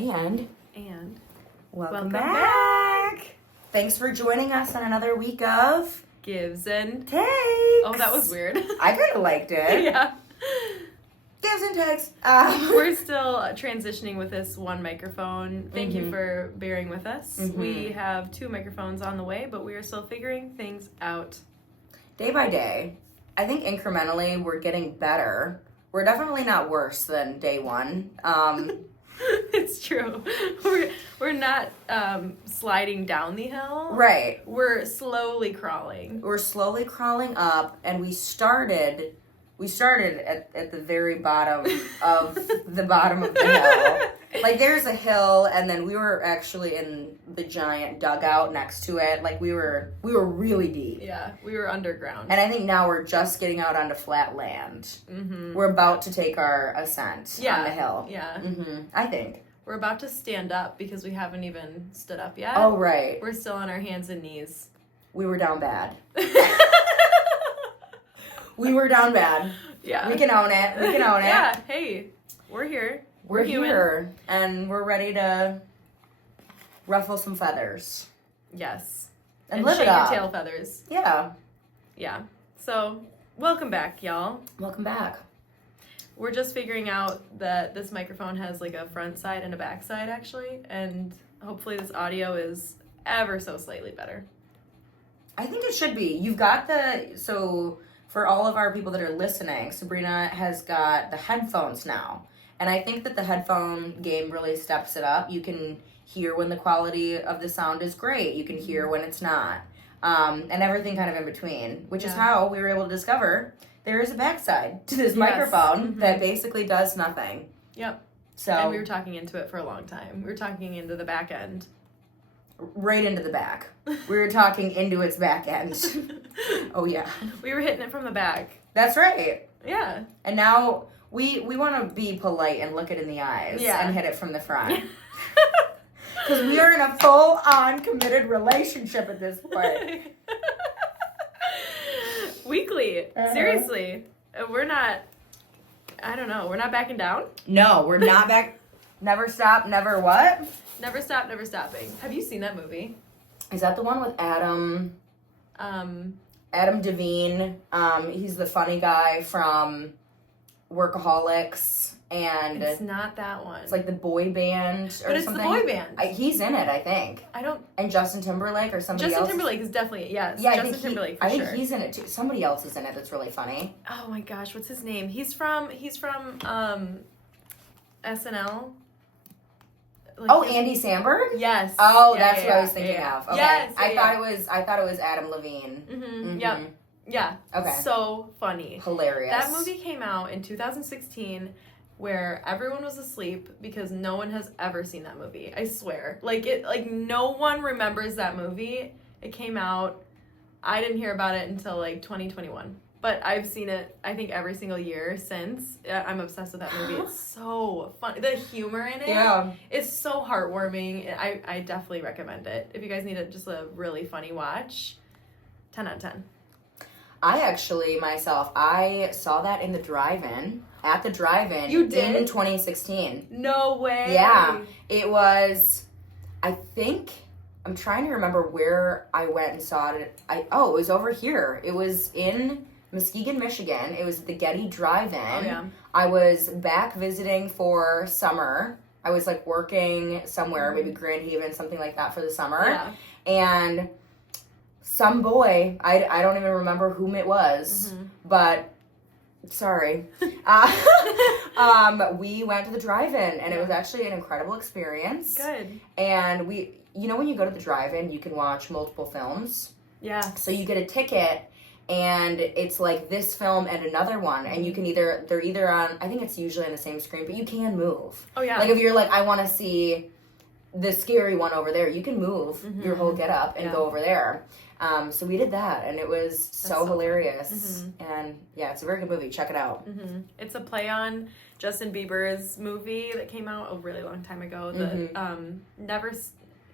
And welcome back. Thanks for joining us on another week of Gives and Takes. Oh, that was weird. I kind of liked it. Yeah. Gives and Takes. We're still transitioning with this one microphone. Thank you for bearing with us. We have 2 microphones on the way, but we are still figuring things out. Day by day, I think incrementally we're getting better. We're definitely not worse than day one. It's true. We're not sliding down the hill. Right. We're slowly crawling. We're slowly crawling up, and we started at the very bottom of the bottom of the hill. Like, there's a hill, and then we were actually in the giant dugout next to it. Like, we were really deep. Yeah, we were underground. And I think now we're just getting out onto flat land. Mm-hmm. We're about to take our ascent on the hill. Yeah. Mm-hmm. I think. We're about to stand up because we haven't even stood up yet. Oh, right. We're still on our hands and knees. We were down bad. We were down bad. Yeah. We can own it. We can own it. Yeah. Hey, we're here. We're here, and we're ready to ruffle some feathers. Yes. And live shake it up. your tail feathers. Yeah. Yeah. So, welcome back, y'all. Welcome back. We're just figuring out that this microphone has like a front side and a back side, actually, and hopefully this audio is ever so slightly better. I think it should be. You've got so for all of our people that are listening, Sabrina has got the headphones now. And I think that the headphone game really steps it up. You can hear when the quality of the sound is great. You can hear when it's not. And everything kind of in between, which is how we were able to discover there is a backside to this microphone that basically does nothing. Yep. So, and we were talking into it for a long time. We were talking into the back end. Right into the back. We were talking into its back end. Oh, yeah. We were hitting it from the back. That's right. Yeah. And now we want to be polite and look it in the eyes and hit it from the front. Because we are in a full-on committed relationship at this point. Weekly. Seriously. We're not, I don't know, we're not backing down? No, we're not back. Never stop, never what? Never stop, never stopping. Have you seen that movie? Is that the one with Adam Devine? He's the funny guy from Workaholics, and it's not that one. It's like the boy band or but it's something. The boy band. He's in it, I think. I don't. And Justin Timberlake or somebody else. Justin Timberlake is definitely Yeah, Justin Timberlake for sure. I think he's in it too. Somebody else is in it that's really funny. Oh my gosh, what's his name? He's from SNL. Like Andy Samberg? Yes. Oh, that's what I was thinking of. Okay. Yes. I thought it was Adam Levine. Mm-hmm. Yep. Yeah. Okay. So funny. Hilarious. That movie came out in 2016 where everyone was asleep because no one has ever seen that movie. I swear. Like no one remembers that movie. It came out. I didn't hear about it until like 2021. But I've seen it, I think, every single year since. I'm obsessed with that movie. It's so fun. The humor in it is so heartwarming. I definitely recommend it. If you guys need just a really funny watch, 10 out of 10. I actually, myself, I saw that in the drive-in. At the drive-in. You did? In 2016. No way. Yeah. It was, I think, I'm trying to remember where I went and saw it. It was over here. It was in Muskegon, Michigan. It was the Getty Drive-In. Oh, yeah. I was back visiting for summer. I was like working somewhere, maybe Grand Haven, something like that for the summer. Yeah. And some boy, I don't even remember whom it was, but sorry. We went to the drive-in, and it was actually an incredible experience. Good. And when you go to the drive-in, you can watch multiple films. Yeah. So you get a ticket, and it's like this film and another one, and you can they're either on, I think it's usually on the same screen, but you can move. Oh, yeah. Like, if you're like, I want to see the scary one over there, you can move your whole get up and go over there. So we did that, and it was so hilarious. And yeah, it's a very good movie. Check it out. It's a play on Justin Bieber's movie that came out a really long time ago. I'm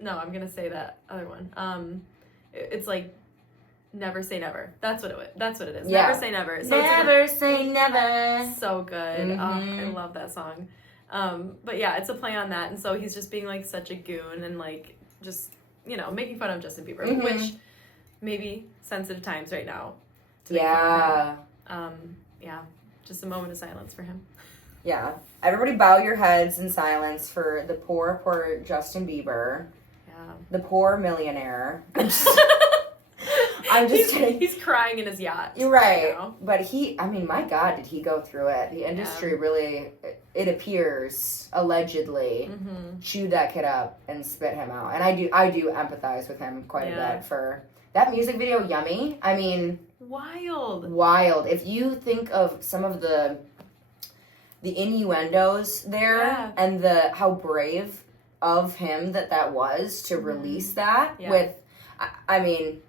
gonna say that other one. It's like Never Say Never. That's what it is. Yeah. Never Say Never. So never say never. So good. I love that song. But yeah, it's a play on that, and so he's just being like such a goon and like just making fun of Justin Bieber, which maybe sensitive times right now. To make fun of him. Yeah, just a moment of silence for him. Yeah, everybody bow your heads in silence for the poor Justin Bieber. Yeah, the poor millionaire. I'm just kidding. He's crying in his yacht. You're right. But my God, did he go through it? The industry really, it appears, allegedly, chewed that kid up and spit him out. And I do empathize with him quite a bit for that music video, Yummy. I mean... Wild. If you think of some of the innuendos there and how brave of him that was to release that with... I mean...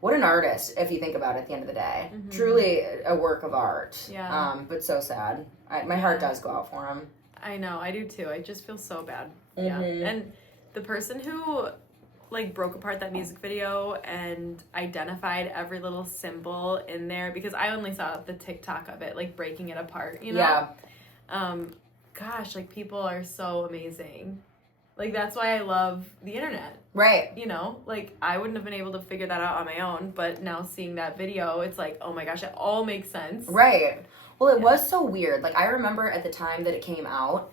What an artist, if you think about it at the end of the day. Truly a work of art. Yeah. But so sad. My heart does go out for him. I know, I do too. I just feel so bad. Yeah. And the person who broke apart that music video and identified every little symbol in there, because I only saw the TikTok of it, breaking it apart, Yeah. Gosh, people are so amazing. That's why I love the internet. Right. I wouldn't have been able to figure that out on my own, but now seeing that video, it's oh my gosh, it all makes sense. Right. Well, it was so weird. I remember at the time that it came out,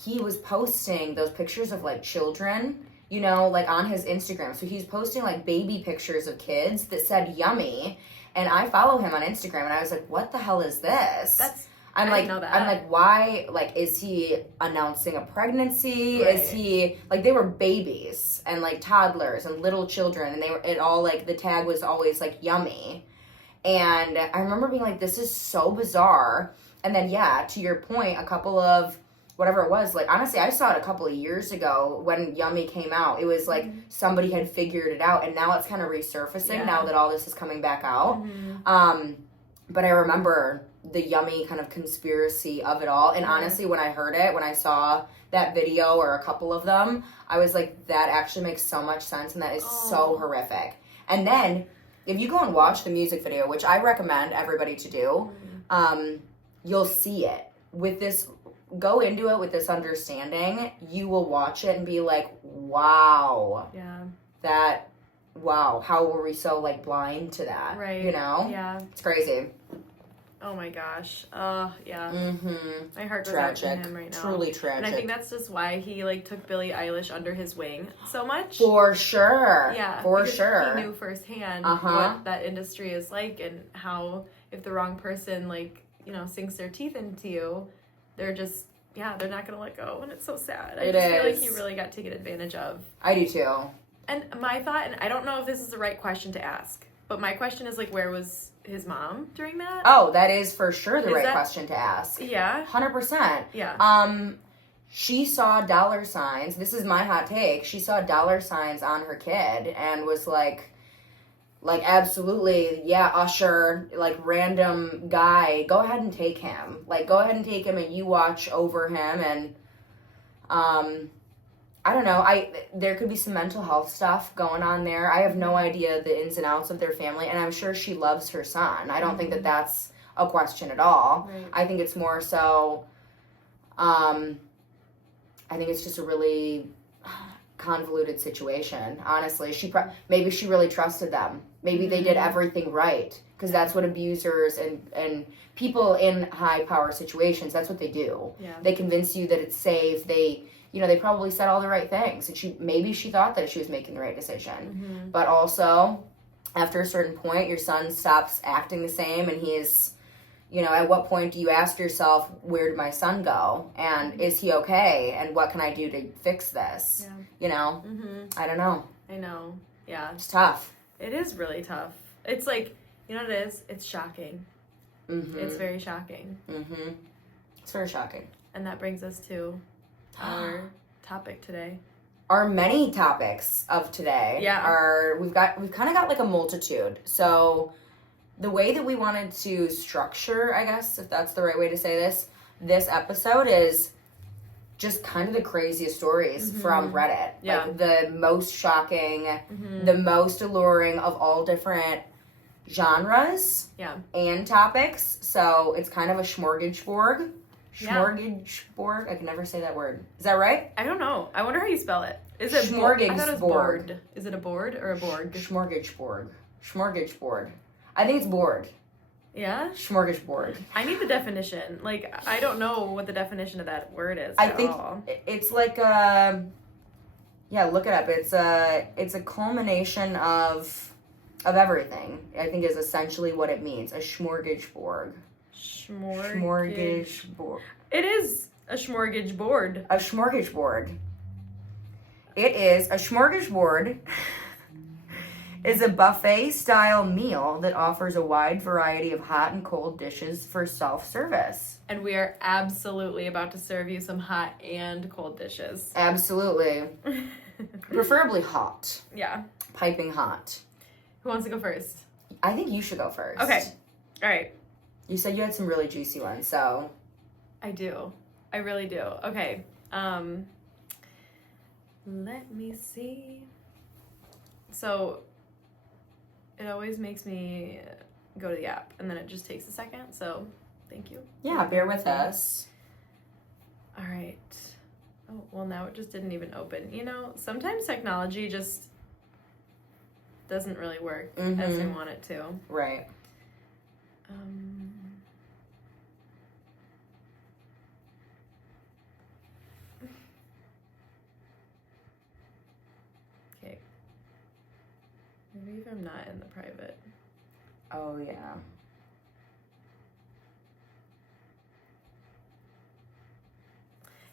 he was posting those pictures of, children, on his Instagram. So he's posting, baby pictures of kids that said Yummy, and I follow him on Instagram, and I was like, what the hell is this? I didn't know that. I'm like, why? Is he announcing a pregnancy? Right. Is he they were babies and toddlers and little children, and the tag was always Yummy, and I remember being this is so bizarre. And then to your point, a couple of whatever it was, honestly, I saw it a couple of years ago when Yummy came out. It was somebody had figured it out, and now it's kind of resurfacing now that all this is coming back out. But I remember the Yummy kind of conspiracy of it all. And honestly, when I heard it, when I saw that video or a couple of them, I was like, that actually makes so much sense, and that is so horrific. And then, if you go and watch the music video, which I recommend everybody to do, you'll see it. Go into it with this understanding. You will watch it and be like, wow. Yeah. Wow, how were we so, blind to that? Right. Yeah. It's crazy. Oh my gosh. Yeah. My heart goes out to him right now. Truly tragic. And I think that's just why he took Billie Eilish under his wing so much. For sure. Yeah. For sure. He knew firsthand what that industry is and how if the wrong person sinks their teeth into you, they're just they're not gonna let go, and it's so sad. I just feel like he really got taken advantage of. I do too. And my thought, and I don't know if this is the right question to ask, but my question is where was his mom during that? Oh, that is for sure the right question to ask. Yeah. 100%. Yeah. She saw dollar signs. This is my hot take. She saw dollar signs on her kid and was like absolutely, yeah, Usher, random guy, go ahead and take him. Go ahead and take him and you watch over him. And, I don't know. There could be some mental health stuff going on there. I have no idea the ins and outs of their family, and I'm sure she loves her son. I don't think that that's a question at all. Right. I think it's more so, I think it's just a really convoluted situation, honestly. Maybe she really trusted them. Maybe they did everything right, because that's what abusers and people in high power situations, that's what they do. Yeah. They convince you that it's safe. They probably said all the right things, and maybe she thought that she was making the right decision. But also, after a certain point, your son stops acting the same, and he's, at what point do you ask yourself, where did my son go? And is he okay? And what can I do to fix this? Yeah. I don't know. I know. Yeah. It's tough. It is really tough. It's what it is? It's shocking. It's very shocking. It's very shocking. And that brings us to our topic today. Our many topics of today we've kind of got a multitude. So the way that we wanted to structure, I guess, if that's the right way to say this episode is just kind of the craziest stories from Reddit. Yeah. The most shocking, the most alluring of all different genres and topics. So it's kind of a smorgasbord. Smorgasbord. I can never say that word. Is that right? I don't know. I wonder how you spell it. Is it Smorgasbord. I thought it was board. Is it a board or a board? Smorgasbord. Smorgasbord. I think it's board. Yeah? Smorgasbord. I need the definition. Like, I don't know what the definition of that word is I at think all. it's like a... Yeah, look it up. It's a culmination of everything. I think is essentially what it means. A smorgasbord. Smorgasbord. It is a smorgasbord. A smorgasbord. It is a smorgasbord. Is a buffet-style meal that offers a wide variety of hot and cold dishes for self-service. And we are absolutely about to serve you some hot and cold dishes. Absolutely. Preferably hot. Yeah. Piping hot. Who wants to go first? I think you should go first. Okay. All right. You said you had some really juicy ones, so... I do. I really do. Okay. Let me see. So... It always makes me go to the app, and then it just takes a second, so thank you. Yeah, bear with us. All right. Oh, well, now it just didn't even open. You know, sometimes technology just doesn't really work as they want it to. Right. Okay. Maybe if I'm not in the private. Oh, yeah.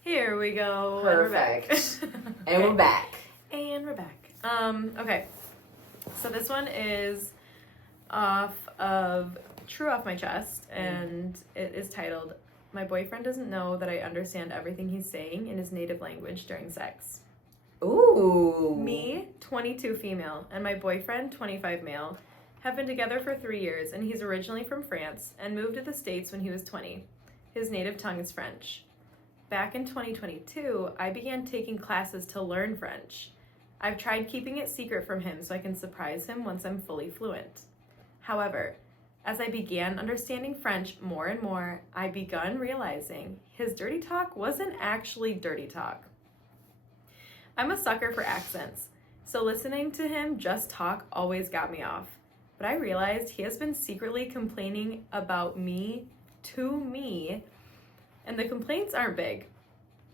Here we go. Perfect. And we're back. And we're back. Okay. So this one is off of True Off My Chest, and it is titled, My Boyfriend Doesn't Know That I Understand Everything He's Saying in His Native Language During Sex. Ooh. Me, 22 female, and my boyfriend, 25 male, have been together for 3 years, and he's originally from France and moved to the States when he was 20. His native tongue is French. Back in 2022, I began taking classes to learn French. I've tried keeping it secret from him so I can surprise him once I'm fully fluent. However, as I began understanding French more and more, I begun realizing his dirty talk wasn't actually dirty talk. I'm a sucker for accents, so listening to him just talk always got me off. But I realized he has been secretly complaining about me to me, and the complaints aren't big.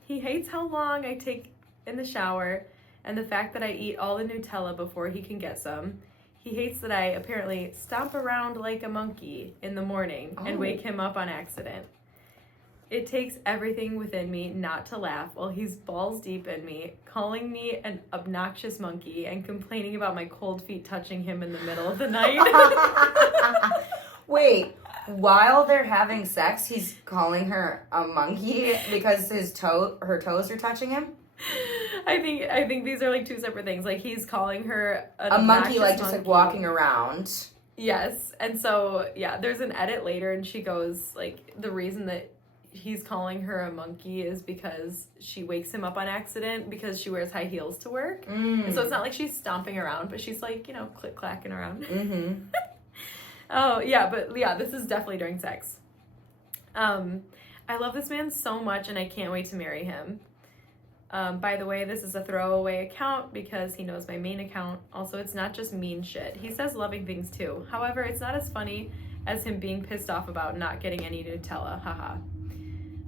He hates how long I take in the shower and the fact that I eat all the Nutella before he can get some. He hates that I apparently stomp around like a monkey in the morning and wake him up on accident. It takes everything within me not to laugh while he's balls deep in me, calling me an obnoxious monkey and complaining about my cold feet touching him in the middle of the night. Wait, while they're having sex, he's calling her a monkey because her toes are touching him? I think these are like two separate things. Like he's calling her a monkey, like just like walking around. Yes. And so, yeah, there's an edit later and she goes like the reason that he's calling her a monkey is because she wakes him up on accident because she wears high heels to work. And so it's not like she's stomping around, but she's like, you know, click-clacking around. Oh, yeah, but yeah, this is definitely during sex. I love this man so much and I can't wait to marry him. By the way, this is a throwaway account because he knows my main account. Also, it's not just mean shit. He says loving things too. However, it's not as funny as him being pissed off about not getting any Nutella. Haha.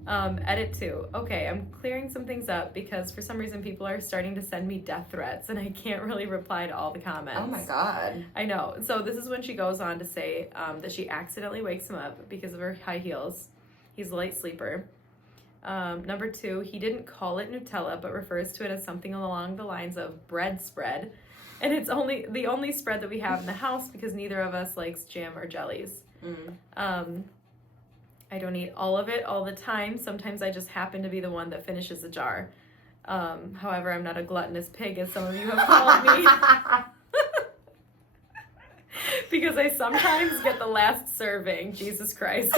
Edit 2. Okay, I'm clearing some things up because for some reason people are starting to send me death threats and I can't really reply to all the comments. Oh my god. I know. So this is when she goes on to say that she accidentally wakes him up because of her high heels. He's a light sleeper. Number 2, he didn't call it Nutella but refers to it as something along the lines of bread spread. And it's the only spread that we have in the house because neither of us likes jam or jellies. I don't eat all of it all the time. Sometimes I just happen to be the one that finishes the jar. However, I'm not a gluttonous pig, as some of you have called me. Because I sometimes get the last serving. Jesus Christ.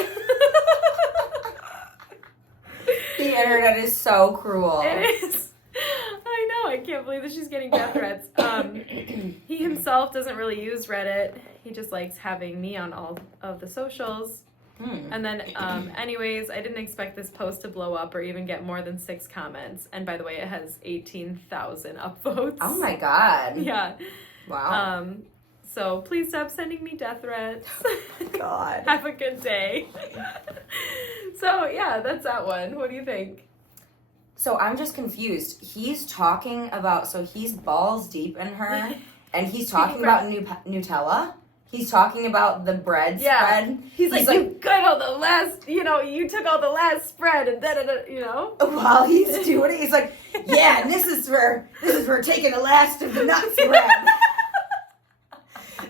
The internet is so cruel. It is. I know. I can't believe that she's getting death threats. He himself doesn't really use Reddit. He just likes having me on all of the socials. And then, anyways, I didn't expect this post to blow up or even get more than 6 comments. And by the way, it has 18,000 upvotes. Oh my God. Yeah. Wow. So please stop sending me death threats. God. Have a good day. So yeah, that's that one. What do you think? So I'm just confused. He's talking about, so he's balls deep in her, and he's talking about Nutella. He's talking about the bread spread. He's like, you got all the last, you took all the last spread and da-da-da. While he's doing it, he's like, yeah, and this is for taking the last of the nut spread.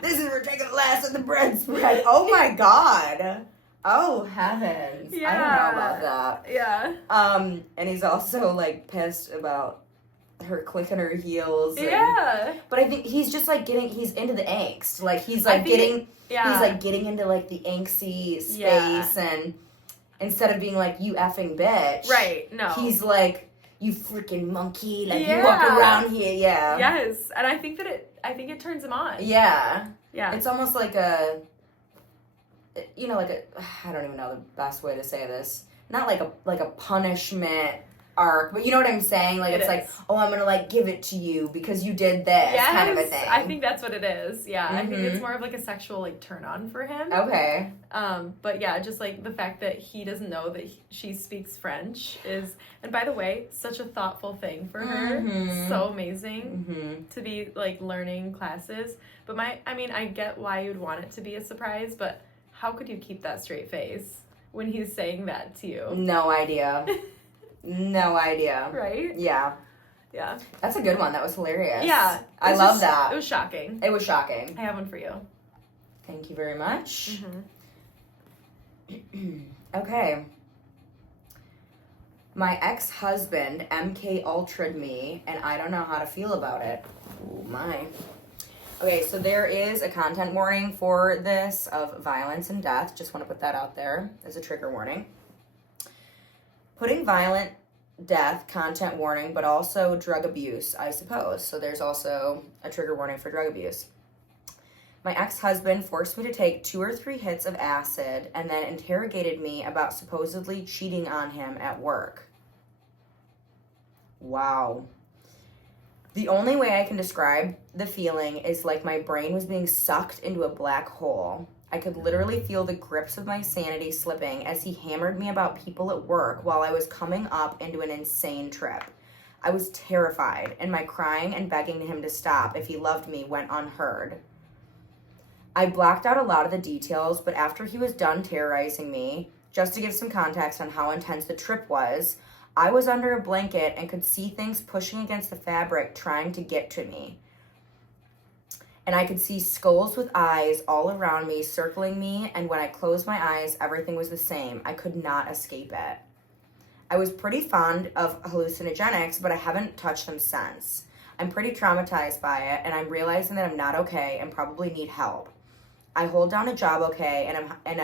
This is for taking the last of the bread spread. Oh my God. Oh heavens. Yeah. I don't know about that. Yeah. And he's also like pissed about her clicking her heels. Yeah. But I think he's just like he's into the angst. Like he's like getting into like the angsty space, and instead of being like, you effing bitch. Right, no. He's like, you freaking monkey, like you walk around here, Yes. And I think it turns him on. Yeah. Yeah. It's almost like I don't even know the best way to say this. Not like a punishment arc, but you know what I'm saying? Like it's like, oh, I'm gonna like give it to you because you did this kind of a thing. I think that's what it is. Yeah. I think it's more of like a sexual like turn on for him. Okay. But yeah, just like the fact that he doesn't know that she speaks French is, and by the way, such a thoughtful thing for her. So amazing to be like learning classes. But I get why you'd want it to be a surprise, but how could you keep that straight face when he's saying that to you? No idea. No idea. Right? Yeah. Yeah. That's a good one. That was hilarious. Yeah. I love that. It was shocking. It was shocking. I have one for you. Thank you very much. Okay. My ex-husband MK Ultra'd me, and I don't know how to feel about it. Oh my. Okay, so there is a content warning for this of violence and death. Just want to put that out there as a trigger warning. Putting violent death, content warning, but also drug abuse, I suppose. So there's also a trigger warning for drug abuse. My ex-husband forced me to take 2 or 3 hits of acid and then interrogated me about supposedly cheating on him at work. Wow. The only way I can describe the feeling is like my brain was being sucked into a black hole. I could literally feel the grips of my sanity slipping as he hammered me about people at work while I was coming up into an insane trip. I was terrified, and my crying and begging him to stop if he loved me went unheard. I blacked out a lot of the details, but after he was done terrorizing me, just to give some context on how intense the trip was, I was under a blanket and could see things pushing against the fabric trying to get to me. And I could see skulls with eyes all around me, circling me, and when I closed my eyes, everything was the same. I could not escape it. I was pretty fond of hallucinogenics, but I haven't touched them since. I'm pretty traumatized by it, and I'm realizing that I'm not okay and probably need help. I hold down a job okay, and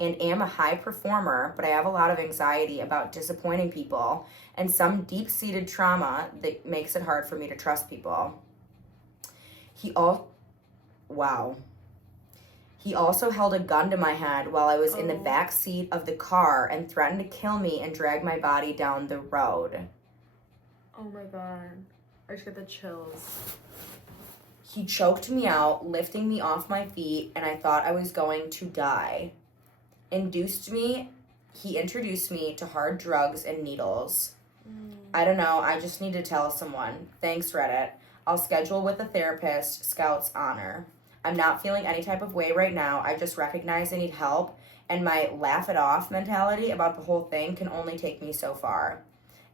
am a high performer, but I have a lot of anxiety about disappointing people and some deep-seated trauma that makes it hard for me to trust people. He also held a gun to my head while I was in the back seat of the car and threatened to kill me and drag my body down the road. Oh my God. I just get the chills. He choked me out, lifting me off my feet, and I thought I was going to die. He introduced me to hard drugs and needles. I don't know, I just need to tell someone. Thanks, Reddit. I'll schedule with a therapist, Scout's honor. I'm not feeling any type of way right now. I just recognize I need help, and my laugh it off mentality about the whole thing can only take me so far.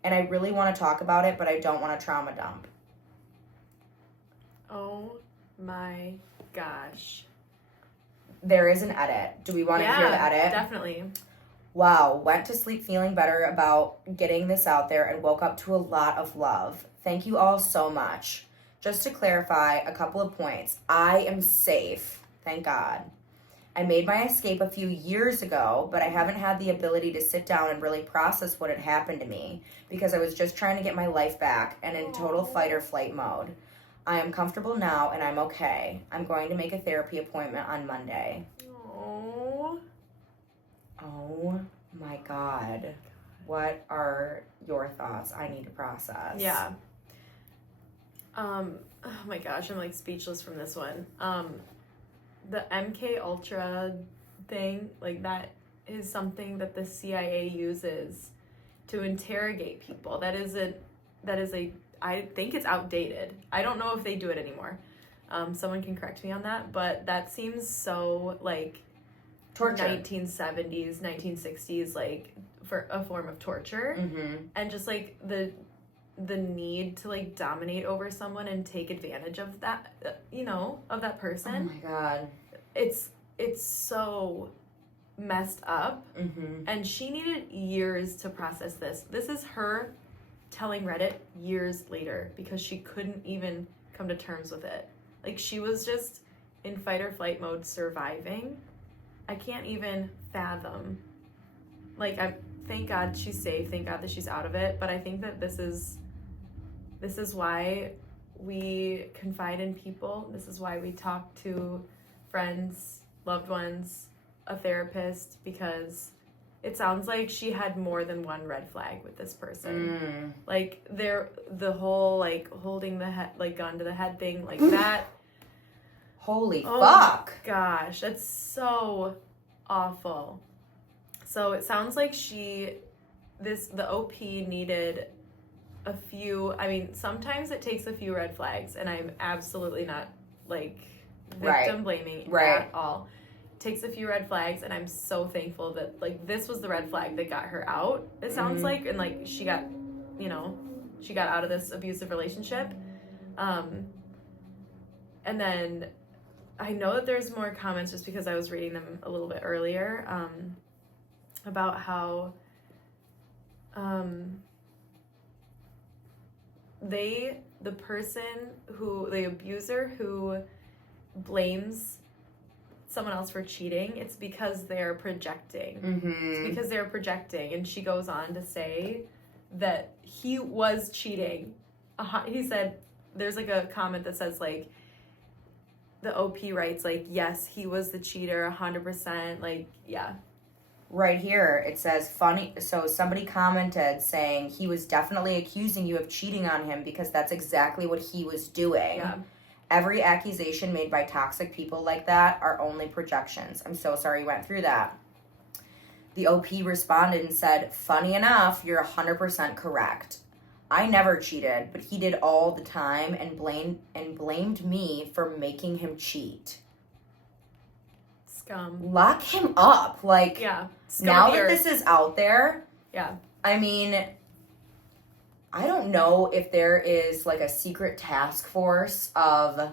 And I really want to talk about it, but I don't want to trauma dump. Oh my gosh. There is an edit. Do we want to hear the edit? Definitely. Wow, went to sleep feeling better about getting this out there and woke up to a lot of love. Thank you all so much. Just to clarify a couple of points, I am safe, thank God. I made my escape a few years ago, but I haven't had the ability to sit down and really process what had happened to me because I was just trying to get my life back and in total fight or flight mode. I am comfortable now and I'm okay. I'm going to make a therapy appointment on Monday. Oh. Oh my God. What are your thoughts? I need to process. Yeah. Oh my gosh, I'm like speechless from this one. The MK Ultra thing, like that is something that the CIA uses to interrogate people. That is I think it's outdated. I don't know if they do it anymore. Someone can correct me on that, but that seems so like Torture. 1970s, 1960s, like for a form of torture. Mm-hmm. And just like the need to like dominate over someone and take advantage of that, of that person. Oh my God. It's so messed up. Mm-hmm. And she needed years to process this. This is her telling Reddit years later because she couldn't even come to terms with it. Like, she was just in fight or flight mode surviving. I can't even fathom. Like, thank God she's safe. Thank God that she's out of it. But I think that this is why we confide in people. This is why we talk to friends, loved ones, a therapist, because it sounds like she had more than one red flag with this person. Like, the whole, like, holding the head, like, gun to the head thing, like that. Holy fuck. Gosh, that's so awful. So it sounds like the OP needed a few, I mean, sometimes it takes a few red flags, and I'm absolutely not, like, victim blaming at all. It takes a few red flags, and I'm so thankful that, like, this was the red flag that got her out, it sounds like, and, like, she got out of this abusive relationship. And then I know that there's more comments just because I was reading them a little bit earlier, about how the abuser who blames someone else for cheating, it's because they're projecting. It's because they're projecting. And she goes on to say that he was cheating. He said, there's like a comment that says, like, the OP writes, like, yes, he was the cheater 100%, like, yeah. Right here, it says, funny. So somebody commented saying he was definitely accusing you of cheating on him because that's exactly what he was doing. Yeah. Every accusation made by toxic people like that are only projections. I'm so sorry you went through that. The OP responded and said, funny enough, you're 100% correct. I never cheated, but he did all the time and blamed me for making him cheat. Scum. Lock him up. Like, yeah. Now that this is out there, yeah. I mean, I don't know if there is like a secret task force of,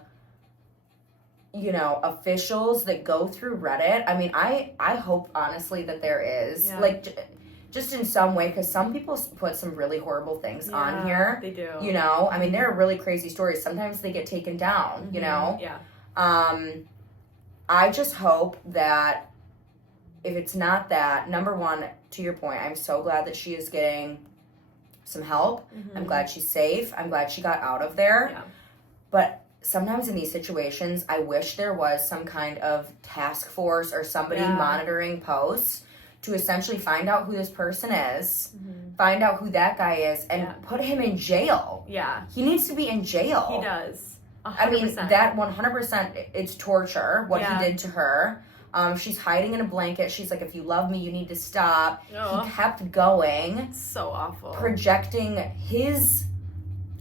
officials that go through Reddit. I mean, I hope honestly that there is. Yeah. Like, just in some way, because some people put some really horrible things on here. They do. I mean, there are really crazy stories. Sometimes they get taken down, Yeah. I just hope that if it's not that, number one, to your point, I'm so glad that she is getting some help. I'm glad she's safe. I'm glad she got out of there. Yeah. But sometimes in these situations, I wish there was some kind of task force or somebody monitoring posts to essentially find out who this person is, find out who that guy is, and put him in jail. Yeah. He needs to be in jail. He does. 100%. I mean, that 100%, it's torture, what he did to her. She's hiding in a blanket. She's like, if you love me, you need to stop. Oh. He kept going. So awful. Projecting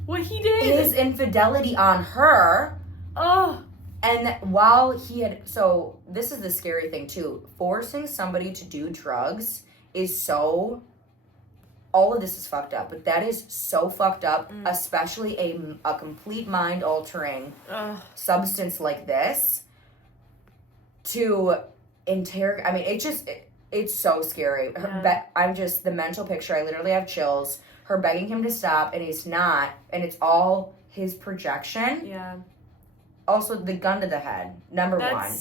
what he did. his infidelity on her. Oh. And while he had, so this is the scary thing too, forcing somebody to do drugs is so, all of this is fucked up, but that is so fucked up, especially a complete mind-altering substance like this, to interrogate, I mean, it's so scary. The mental picture, I literally have chills, her begging him to stop, and he's not, and it's all his projection. Yeah. Also, the gun to the head, number one.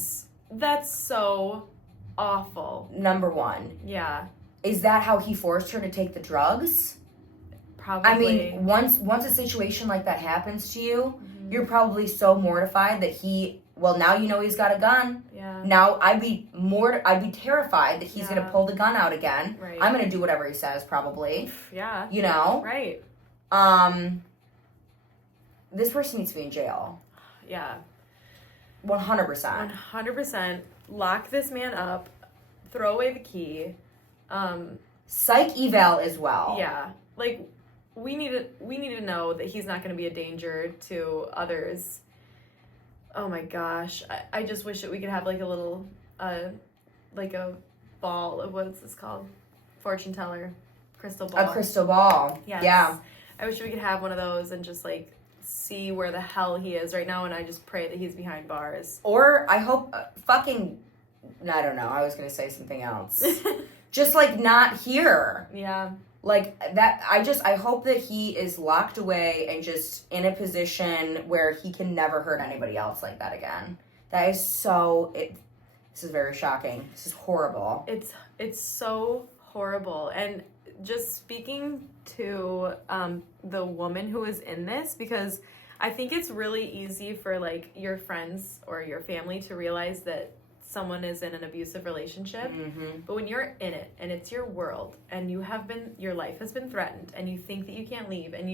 That's so awful. Number one. Yeah. Is that how he forced her to take the drugs? Probably. I mean, once a situation like that happens to you, you're probably so mortified that now you know he's got a gun. Yeah. Yeah. Now I'd be terrified that he's Yeah. gonna pull the gun out again. Right. I'm gonna do whatever he says, probably. Yeah. You know? Right. This person needs to be in jail. Yeah. 100%. 100%. Lock this man up. Throw away the key. Psych eval as well. Yeah. Like, we need to know that he's not going to be a danger to others. Oh my gosh. I just wish that we could have like a little, like a ball of, what is this called? Fortune teller. Crystal ball. A crystal ball. Yes. Yeah. I wish we could have one of those and just like see where the hell he is right now, and I just pray that he's behind bars. Or I hope I don't know. I was going to say something else. Just like not here. Yeah. Like that, I hope that he is locked away and just in a position where he can never hurt anybody else like that again. That is this is very shocking. This is horrible. It's so horrible. And just speaking to the woman who is in this, because I think it's really easy for like your friends or your family to realize that someone is in an abusive relationship, but when you're in it and it's your world and your life has been threatened and you think that you can't leave and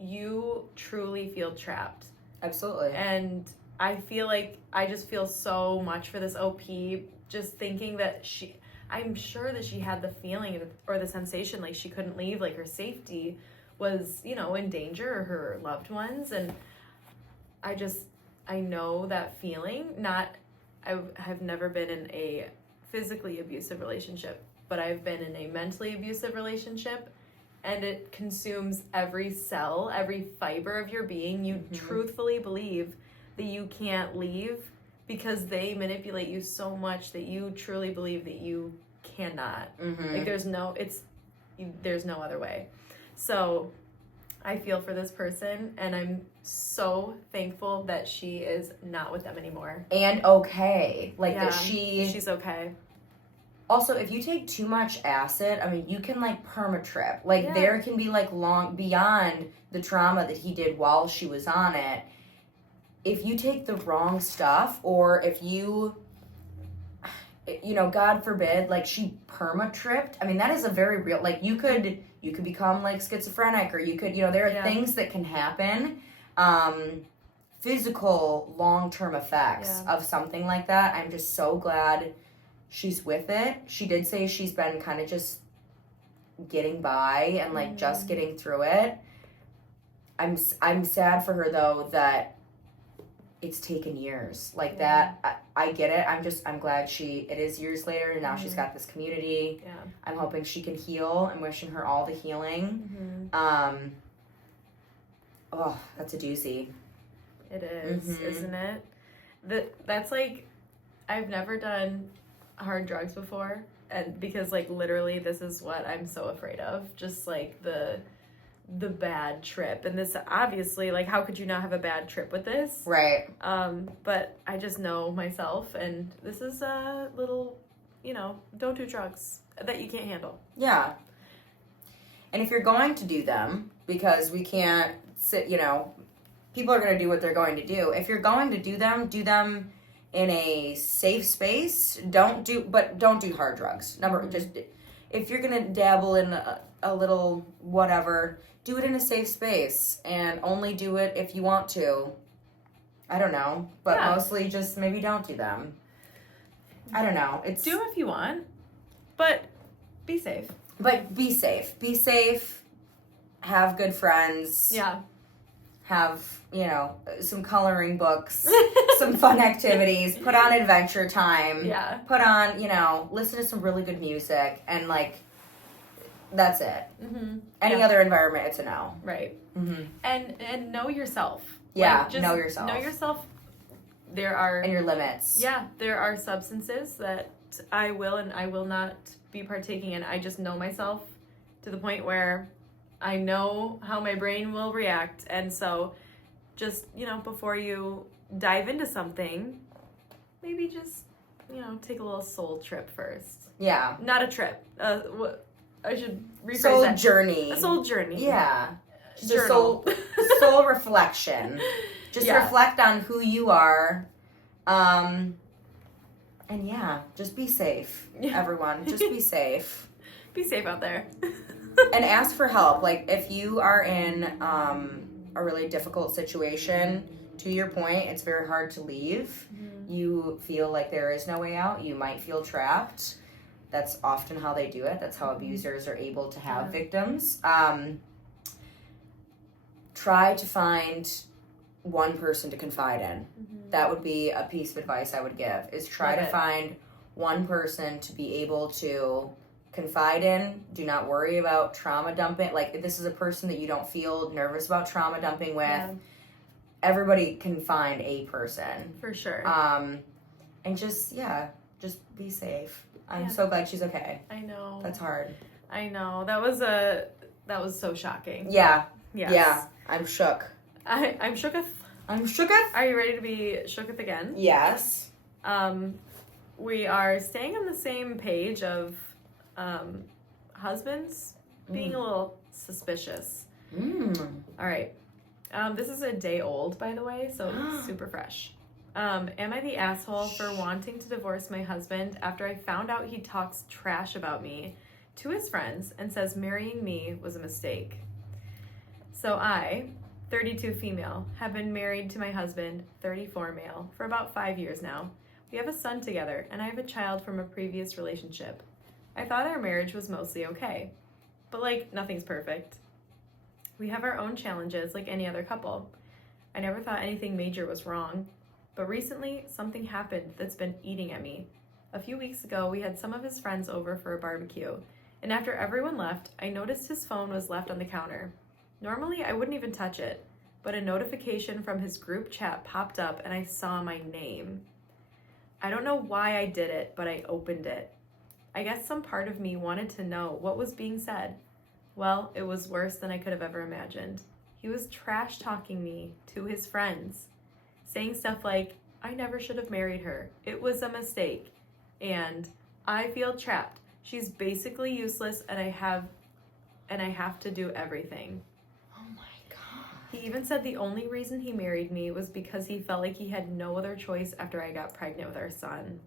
you truly feel trapped. Absolutely. And I feel like I just feel so much for this OP, just thinking that I'm sure that she had the feeling or the sensation like she couldn't leave, like her safety was, in danger, or her loved ones. And I know that feeling. I have never been in a physically abusive relationship, but I've been in a mentally abusive relationship, and it consumes every cell, every fiber of your being. You truthfully believe that you can't leave because they manipulate you so much that you truly believe that you cannot. Like there's no other way. So I feel for this person, and I'm so thankful that she is not with them anymore. And okay. Like that she's okay. Also, if you take too much acid, I mean, you can like perma-trip. Like there can be like long beyond the trauma that he did while she was on it. If you take the wrong stuff, or if you God forbid, like she perma-tripped. I mean, that is a very real, like you could become like schizophrenic, or you could, there are things that can happen. Physical long-term effects of something like that. I'm just so glad she's with it. She did say she's been kind of just getting by and like just getting through it. I'm sad for her though that it's taken years like that. I get it. I'm glad it is years later, and now she's got this community. Yeah. I'm hoping she can heal. I'm wishing her all the healing. Oh, that's a doozy. It is, isn't it? That's like, I've never done hard drugs before, and because like literally this is what I'm so afraid of, just like the bad trip. And this obviously, like, how could you not have a bad trip with this? Right. But I just know myself, and this is a little, don't do drugs that you can't handle. Yeah. And if you're going to do them, because we can't sit, people are going to do what they're going to do. If you're going to do them in a safe space. Don't do hard drugs. Just if you're going to dabble in a little whatever, do it in a safe space, and only do it if you want to. I don't know, but mostly just maybe don't do them. I don't know. Do them if you want, but be safe. Be safe. Have good friends. Yeah. Have, some coloring books, some fun activities, put on Adventure Time. Yeah. Put on, listen to some really good music, and that's it. Mm-hmm. Any other environment, it's a no. Right. Mm-hmm. And know yourself. Yeah, know yourself. Know yourself. And your limits. Yeah, there are substances that I will and I will not be partaking in. I just know myself to the point where I know how my brain will react. And so just, before you dive into something, maybe just, take a little soul trip first. Yeah. Not a trip. I should rephrase soul that. Journey. A soul journey. Yeah. Just a soul reflection. Just reflect on who you are. And yeah, just be safe, everyone. Just be safe. Be safe out there. And ask for help. Like, if you are in a really difficult situation, to your point, it's very hard to leave. Mm-hmm. You feel like there is no way out. You might feel trapped. That's often how they do it. That's how abusers are able to have victims. Try to find one person to confide in. Mm-hmm. That would be a piece of advice I would give, is try to find one person to be able to confide in. Do not worry about trauma dumping. Like, if this is a person that you don't feel nervous about trauma dumping with, everybody can find a person. For sure. And just be safe. I'm so glad she's okay. I know. That's hard. I know. That was so shocking. Yeah. Yes. Yeah. I'm shook. I'm shooketh. I'm shooketh. Are you ready to be shooketh again? Yes. We are staying on the same page of husbands being a little suspicious. All right. This is a day old, by the way, so it's super fresh. Am I the asshole for wanting to divorce my husband after I found out he talks trash about me to his friends and says marrying me was a mistake? So I, 32 female, have been married to my husband, 34 male, for about 5 years now. We have a son together, and I have a child from a previous relationship. I thought our marriage was mostly okay, but nothing's perfect. We have our own challenges like any other couple. I never thought anything major was wrong, but recently something happened that's been eating at me. A few weeks ago, we had some of his friends over for a barbecue, and after everyone left, I noticed his phone was left on the counter. Normally, I wouldn't even touch it, but a notification from his group chat popped up and I saw my name. I don't know why I did it, but I opened it. I guess some part of me wanted to know what was being said. Well, it was worse than I could have ever imagined. He was trash talking me to his friends, saying stuff like, I never should have married her. It was a mistake. And I feel trapped. She's basically useless and I have to do everything. He even said the only reason he married me was because he felt like he had no other choice after I got pregnant with our son.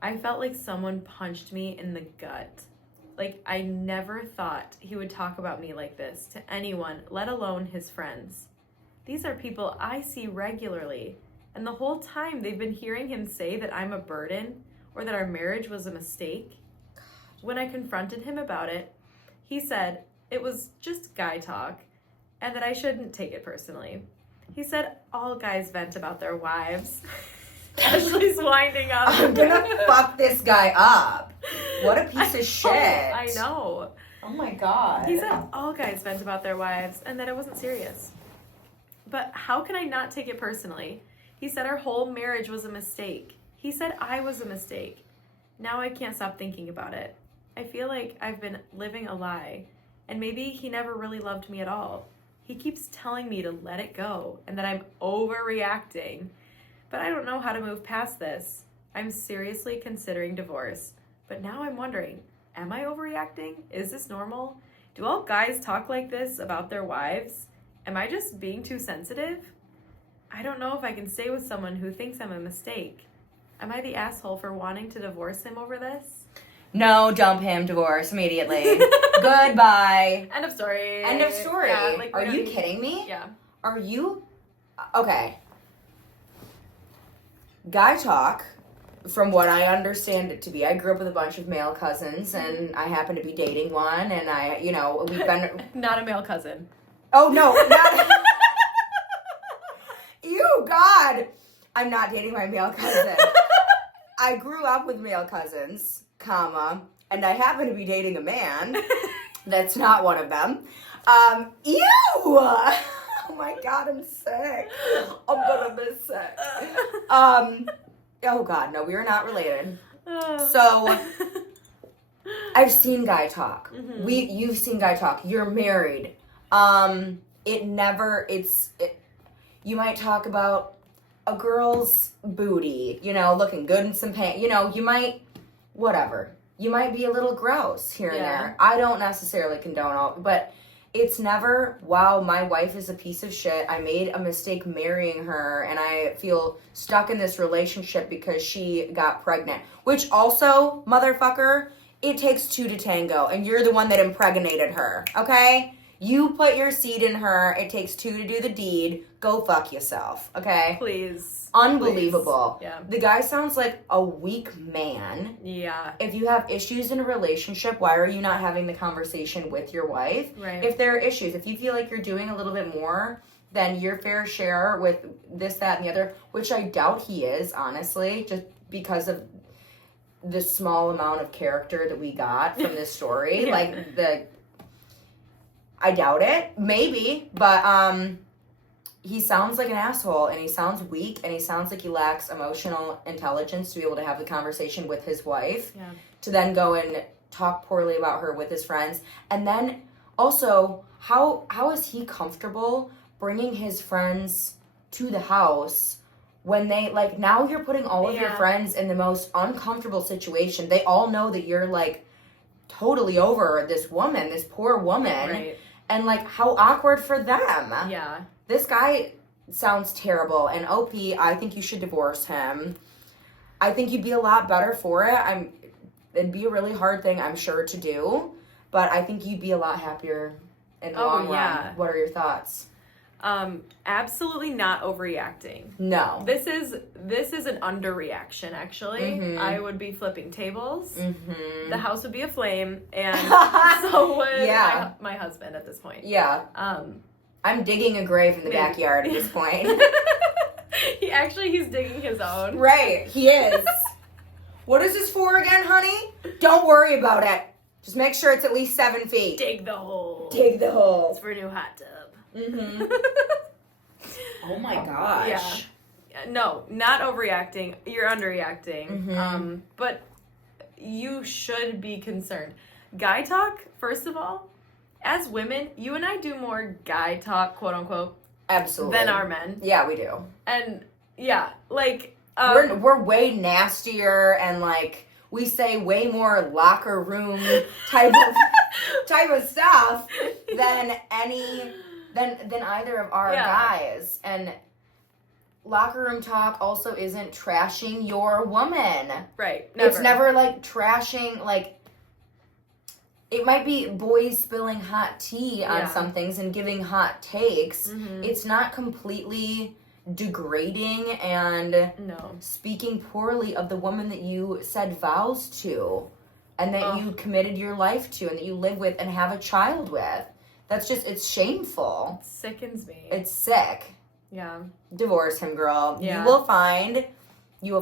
I felt like someone punched me in the gut. I never thought he would talk about me like this to anyone, let alone his friends. These are people I see regularly, and the whole time they've been hearing him say that I'm a burden or that our marriage was a mistake. When I confronted him about it, he said it was just guy talk, and that I shouldn't take it personally. He said all guys vent about their wives. Ashley's winding up. I'm gonna fuck this guy up. What a piece of shit. I know. Oh my god. He said all guys vent about their wives and that it wasn't serious. But how can I not take it personally? He said our whole marriage was a mistake. He said I was a mistake. Now I can't stop thinking about it. I feel like I've been living a lie, and maybe he never really loved me at all. He keeps telling me to let it go and that I'm overreacting. But I don't know how to move past this. I'm seriously considering divorce. But now I'm wondering, am I overreacting? Is this normal? Do all guys talk like this about their wives? Am I just being too sensitive? I don't know if I can stay with someone who thinks I'm a mistake. Am I the asshole for wanting to divorce him over this? No, dump him, divorce immediately. Goodbye. End of story. End of story. Yeah, are you kidding me? Yeah. Are you? Okay. Guy talk, from what I understand it to be, I grew up with a bunch of male cousins, and I happen to be dating one, and we've been... Not a male cousin. Oh, no, not... Ew, God! I'm not dating my male cousin. I grew up with male cousins, and I happen to be dating a man. That's not one of them. Ew! Oh my God, I'm sick. I'm gonna be sick. Oh God, no, we are not related. So, I've seen guy talk. Mm-hmm. You've seen guy talk. You're married. You might talk about a girl's booty, looking good in some pants. You might, whatever. You might be a little gross here and there. I don't necessarily condone all, but it's never, wow, my wife is a piece of shit. I made a mistake marrying her and I feel stuck in this relationship because she got pregnant. Which also, motherfucker, it takes two to tango and you're the one that impregnated her, okay? You put your seed in her. It takes two to do the deed. Go fuck yourself, okay? Please. Unbelievable. Please. Yeah. The guy sounds like a weak man. Yeah. If you have issues in a relationship, why are you not having the conversation with your wife? Right. If there are issues, if you feel like you're doing a little bit more than your fair share with this, that, and the other, which I doubt he is, honestly, just because of the small amount of character that we got from this story. Yeah. I doubt it. Maybe. But, he sounds like an asshole, and he sounds weak, and he sounds like he lacks emotional intelligence to be able to have the conversation with his wife, to then go and talk poorly about her with his friends. And then, also, how is he comfortable bringing his friends to the house when they, like, now you're putting all of your friends in the most uncomfortable situation. They all know that you're, like, totally over this woman, this poor woman. Right. And, like, how awkward for them. Yeah. This guy sounds terrible, and OP, I think you should divorce him. I think you'd be a lot better for it. It'd be a really hard thing, I'm sure, to do, but I think you'd be a lot happier in the long run. What are your thoughts? Absolutely not overreacting. No. This is an underreaction, actually. Mm-hmm. I would be flipping tables. Mm-hmm. The house would be aflame, and so would my husband at this point. Yeah. I'm digging a grave in the backyard at this point. He's digging his own. Right, he is. What is this for again, honey? Don't worry about it. Just make sure it's at least 7 feet. Dig the hole. Dig the hole. It's for a new hot tub. Mm-hmm. Oh my gosh. Yeah. No, not overreacting. You're underreacting. Mm-hmm. But you should be concerned. Guy talk, first of all, as women, you and I do more guy talk, quote unquote, Absolutely, than our men. Yeah, we do. And yeah, like we're way nastier, and like we say way more locker room type of stuff than either of our guys. And locker room talk also isn't trashing your woman. Right. Never. It's never like trashing, like, it might be boys spilling hot tea on some things and giving hot takes. Mm-hmm. It's not completely degrading and speaking poorly of the woman that you said vows to and that you committed your life to and that you live with and have a child with. That's just, it's shameful. It sickens me. It's sick. Yeah. Divorce him, girl. Yeah. You will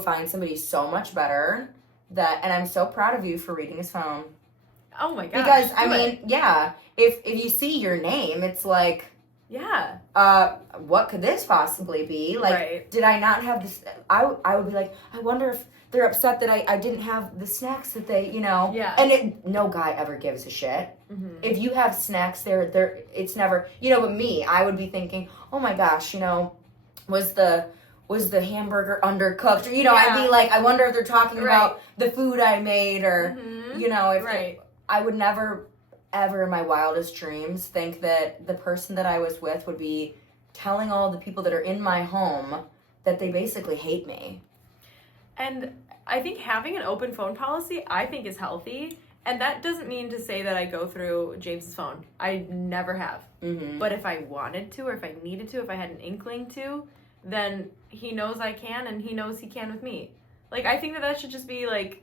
find somebody so much better and I'm so proud of you for reading his phone. Oh my gosh. Because, I mean, if you see your name, it's like, what could this possibly be? Like, did I not have this? I would be like, I wonder if they're upset that I didn't have the snacks that they, Yeah. And no guy ever gives a shit. Mm-hmm. If you have snacks there, it's never, but me, I would be thinking, oh my gosh, was the hamburger undercooked? Or, I'd be like, I wonder if they're talking about the food I made or, if I would never, ever in my wildest dreams think that the person that I was with would be telling all the people that are in my home that they basically hate me. And I think having an open phone policy, I think, is healthy. And that doesn't mean to say that I go through James's phone. I never have. Mm-hmm. But if I wanted to, or if I needed to, if I had an inkling to, then he knows I can, and he knows he can with me. Like, I think that should just be like,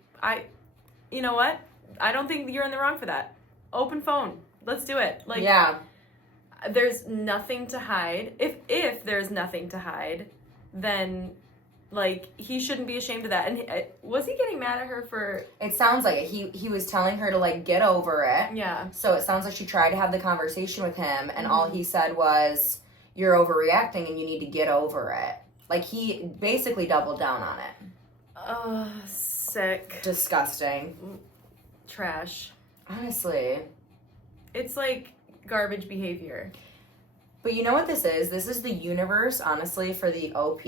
you know what? I don't think you're in the wrong for that. Open phone. Let's do it. Like, there's nothing to hide. If there's nothing to hide, then, like, he shouldn't be ashamed of that. And was he getting mad at her for... It sounds like it. He was telling her to, like, get over it. Yeah. So it sounds like she tried to have the conversation with him, and all he said was, you're overreacting and you need to get over it. Like, he basically doubled down on it. Sick. Disgusting. Trash. Honestly. It's like garbage behavior. But you know what this is? This is the universe, honestly, for the OP.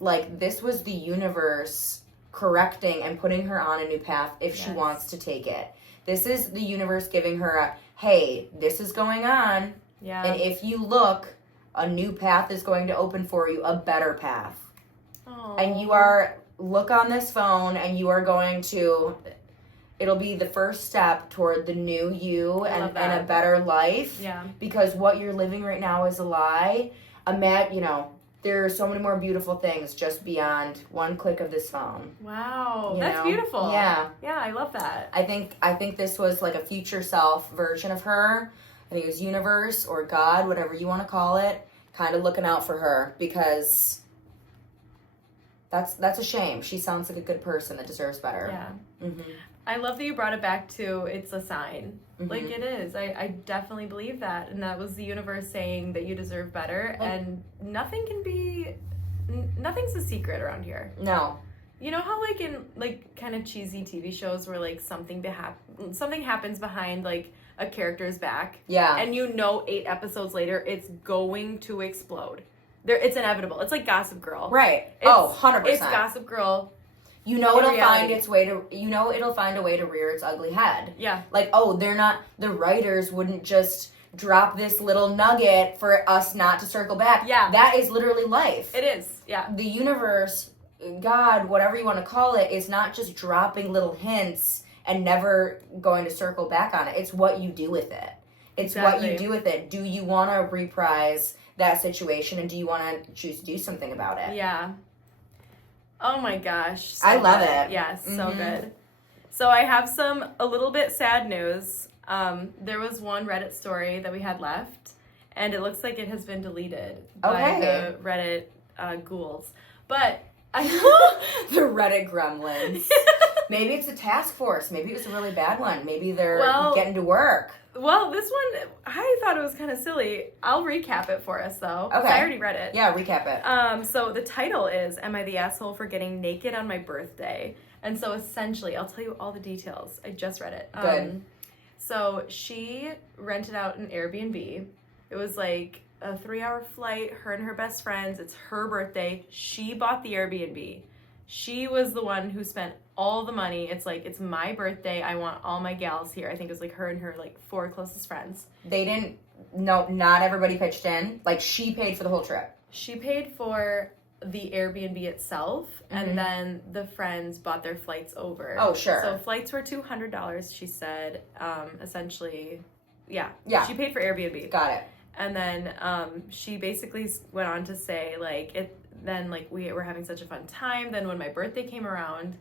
Like, this was the universe correcting and putting her on a new path if she wants to take it. This is the universe giving her a, hey, this is going on. Yeah. And if you look, a new path is going to open for you, a better path. Aww. And look on this phone and you are going to, it'll be the first step toward the new you and a better life. Yeah. Because what you're living right now is a lie. There are so many more beautiful things just beyond one click of this phone. Wow, that's beautiful. Yeah. Yeah, I love that. I think this was like a future self version of her. I think it was universe or God, whatever you want to call it, kind of looking out for her because that's a shame. She sounds like a good person that deserves better. Yeah. Mm-hmm. I love that you brought it back to it's a sign. Mm-hmm. Like it is. I definitely believe that. And that was the universe saying that you deserve better. And nothing's a secret around here. No. You know how like in like kind of cheesy TV shows where like something happens behind like a character's back. Yeah. And 8 episodes later it's going to explode. It's inevitable. It's like Gossip Girl. Right. 100%. It's Gossip Girl. It'll find a way to rear its ugly head. Yeah. Like, the writers wouldn't just drop this little nugget for us not to circle back. Yeah. That is literally life. It is. Yeah. The universe, God, whatever you want to call it, is not just dropping little hints and never going to circle back on it. It's what you do with it. It's what you do with it. Do you want to reprise that situation and do you want to choose to do something about it? Yeah. Oh my gosh. So I love it. Yes, so good. So I have a little bit sad news. There was one Reddit story that we had left, and it looks like it has been deleted by the Reddit ghouls. But the Reddit gremlins. Maybe it's a task force. Maybe it was a really bad one. Maybe they're getting to work. Well, this one, I thought it was kind of silly. I'll recap it for us, though. Okay. I already read it. Yeah, recap it. So the title is, Am I the Asshole for Getting Naked on My Birthday? And so essentially, I'll tell you all the details. I just read it. Good. So she rented out an Airbnb. It was like a 3-hour flight, her and her best friends. It's her birthday. She bought the Airbnb. She was the one who spent all the money. It's like, it's my birthday. I want all my gals here. I think it was like her and her like 4 closest friends. Not everybody pitched in. Like she paid for the whole trip. She paid for the Airbnb itself, and then the friends bought their flights over. Oh, sure. So flights were $200, she said. Essentially, yeah. Yeah. She paid for Airbnb. Got it. And then she basically went on to say, we were having such a fun time. Then when my birthday came around,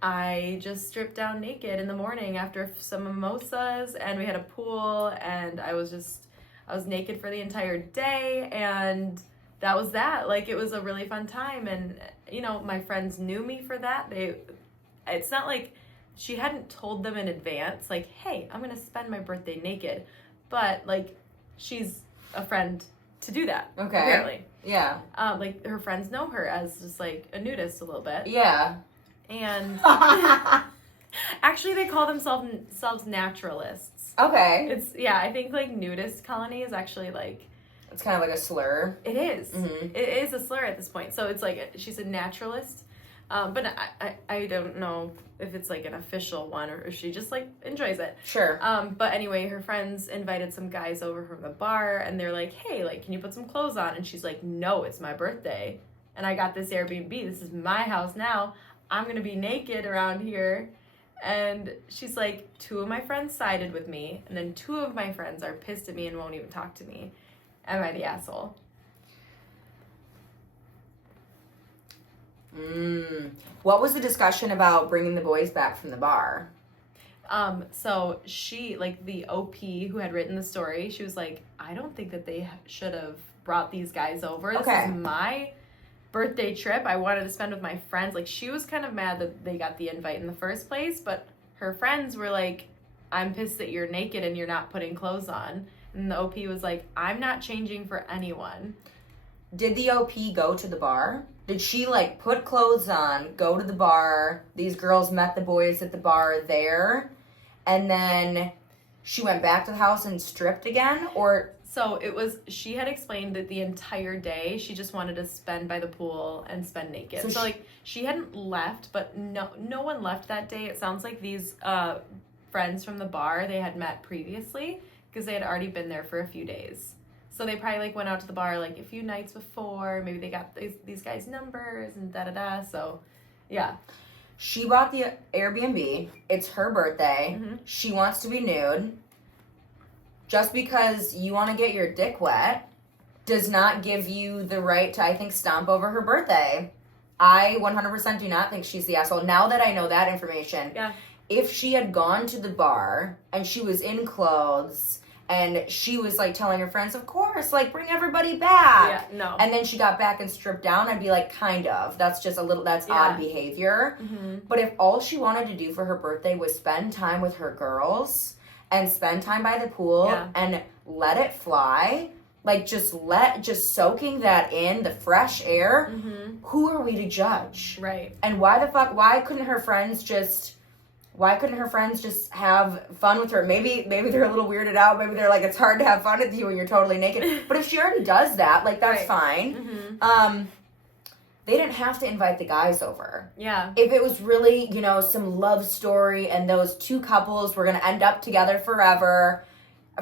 I just stripped down naked in the morning after some mimosas, and we had a pool, and I was naked for the entire day, and that was that. Like, it was a really fun time, and, my friends knew me for that. It's not like she hadn't told them in advance, like, hey, I'm going to spend my birthday naked, but, like, she's a friend to do that, okay. Apparently. Yeah. Her friends know her as just, like, a nudist a little bit. Yeah. And actually they call themselves naturalists. Okay. I think, like, nudist colony is actually, like... It's kind of like a slur. It is. Mm-hmm. It is a slur at this point. So it's like, she's a naturalist. But I don't know if it's, like, an official one or if she just, like, enjoys it. Sure. But anyway, her friends invited some guys over from the bar, and they're like, hey, like, can you put some clothes on? And she's like, no, it's my birthday. And I got this Airbnb. This is my house now. I'm going to be naked around here. And she's like, 2 of my friends sided with me, and then 2 of my friends are pissed at me and won't even talk to me. Am I the asshole? What was the discussion about bringing the boys back from the bar? So she, like, the OP who had written the story, she was like, I don't think that they should have brought these guys over. This is my birthday trip. I wanted to spend with my friends. Like, she was kind of mad that they got the invite in the first place, but her friends were like, I'm pissed that you're naked and you're not putting clothes on. And the OP was like, I'm not changing for anyone. Did the OP go to the bar? Did she, like, put clothes on, go to the bar, these girls met the boys at the bar there, and then she went back to the house and stripped again? Or... So she had explained that the entire day she just wanted to spend by the pool and spend naked. So like, she hadn't left, but no one left that day. It sounds like these friends from the bar they had met previously because they had already been there for a few days. So they probably, like, went out to the bar, like, a few nights before. Maybe they got these guys' numbers and da-da-da. So, yeah. She bought the Airbnb. It's her birthday. Mm-hmm. She wants to be nude. Just because you want to get your dick wet does not give you the right to, I think, stomp over her birthday. I 100% do not think she's the asshole. Now that I know that information, Yeah. if she had gone to the bar and she was in clothes and she was, like, telling her friends, of course, like, bring everybody back. Yeah, no. And then she got back and stripped down, I'd be like, kind of. That's just a little, that's odd behavior. Mm-hmm. But if all she wanted to do for her birthday was spend time with her girls and spend time by the pool and let it fly, like, just soaking that in, the fresh air, who are we to judge? Right. And why couldn't her friends just have fun with her? Maybe they're a little weirded out. Maybe they're like, it's hard to have fun with you when you're totally naked. But if she already does that, like, that's fine. Mm-hmm. They didn't have to invite the guys over. Yeah. If it was really, some love story and those two couples were going to end up together forever,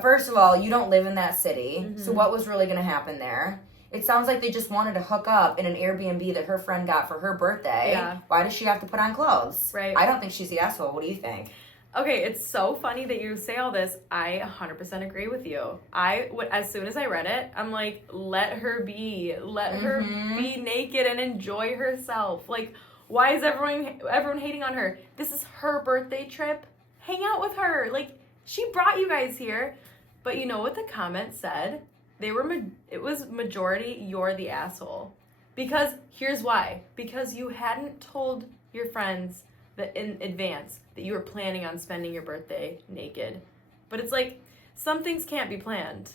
first of all, you don't live in that city. So what was really going to happen there? It sounds like they just wanted to hook up in an Airbnb that her friend got for her birthday. Yeah. Why does she have to put on clothes? Right. I don't think she's the asshole. What do you think? Okay, it's so funny that you say all this. I 100% agree with you. As soon as I read it, I'm like, let her be. Let her be naked and enjoy herself. Like, why is everyone hating on her? This is her birthday trip. Hang out with her. Like, she brought you guys here. But you know what the comment said? It was majority, you're the asshole. Because, here's why. Because you hadn't told your friends that in advance that you were planning on spending your birthday naked. But it's like, some things can't be planned.